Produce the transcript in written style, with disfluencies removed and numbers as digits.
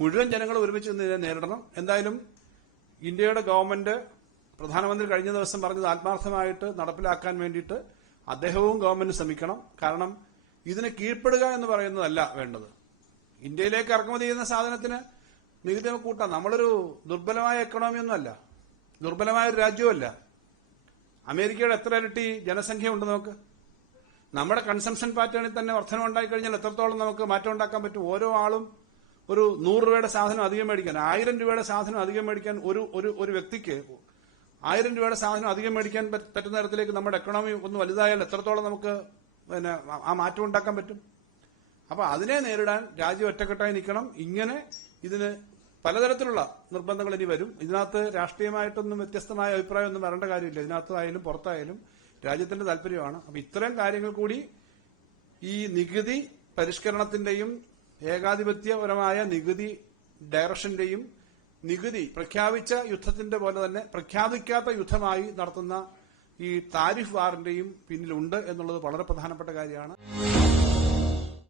മുഴുവൻ ജനങ്ങൾ ഒരുമിച്ച് ഇതിനെ നേരിടണം. എന്തായാലും ഇന്ത്യയുടെ ഗവൺമെന്റ്, പ്രധാനമന്ത്രി കഴിഞ്ഞ ദിവസം പറഞ്ഞത് ആത്മാർത്ഥമായിട്ട് നടപ്പിലാക്കാൻ വേണ്ടിയിട്ട് അദ്ദേഹവും ഗവൺമെന്റ് ശ്രമിക്കണം. കാരണം ഇതിന് കീഴ്പ്പെടുക എന്ന് പറയുന്നതല്ല വേണ്ടത്. ഇന്ത്യയിലേക്ക് ഇറക്കുമതി ചെയ്യുന്ന സാധനത്തിന് നികുതി കൂട്ടാം. നമ്മളൊരു ദുർബലമായ എക്കണോമിയൊന്നുമല്ല, ദുർബലമായ ഒരു രാജ്യവുമല്ല. അമേരിക്കയുടെ എത്ര ഇരട്ടി ജനസംഖ്യ ഉണ്ട് നമുക്ക്. നമ്മുടെ കൺസംഷൻ പാറ്റേണിൽ തന്നെ വർധനം ഉണ്ടായി കഴിഞ്ഞാൽ എത്രത്തോളം നമുക്ക് മാറ്റം ഉണ്ടാക്കാൻ പറ്റും. ഓരോ ആളും ഒരു 100 രൂപയുടെ സാധനം അധികം മേടിക്കാൻ, 1000 രൂപയുടെ സാധനം അധികം മേടിക്കാൻ ഒരു വ്യക്തിക്ക് 1000 രൂപയുടെ സാധനം അധികം മേടിക്കാൻ പറ്റുന്ന തരത്തിലേക്ക് നമ്മുടെ എക്കണോമി ഒന്ന് വലുതായാൽ എത്രത്തോളം നമുക്ക് ആ മാറ്റം ഉണ്ടാക്കാൻ പറ്റും. അപ്പൊ അതിനെ നേരിടാൻ രാജ്യം ഒറ്റക്കെട്ടായി നിൽക്കണം. ഇങ്ങനെ ഇതിന് പലതരത്തിലുള്ള നിർബന്ധങ്ങൾ ഇനി വരും. ഇതിനകത്ത് രാഷ്ട്രീയമായിട്ടൊന്നും വ്യത്യസ്തമായ അഭിപ്രായമൊന്നും വരേണ്ട കാര്യമില്ല. ഇതിനകത്തായാലും പുറത്തായാലും രാജ്യത്തിന്റെ താല്പര്യമാണ്. അപ്പൊ ഇത്തരം കാര്യങ്ങൾ കൂടി ഈ നികുതി പരിഷ്കരണത്തിന്റെയും ഏകാധിപത്യപരമായ നികുതി ഡയറക്ഷന്റെയും നികുതി പ്രഖ്യാപിച്ച യുദ്ധത്തിന്റെ പോലെ തന്നെ പ്രഖ്യാപിക്കാത്ത യുദ്ധമായി നടത്തുന്ന ഈ താരിഫ് വാറിന്റെയും പിന്നിലുണ്ട് എന്നുള്ളത് വളരെ പ്രധാനപ്പെട്ട കാര്യമാണ്.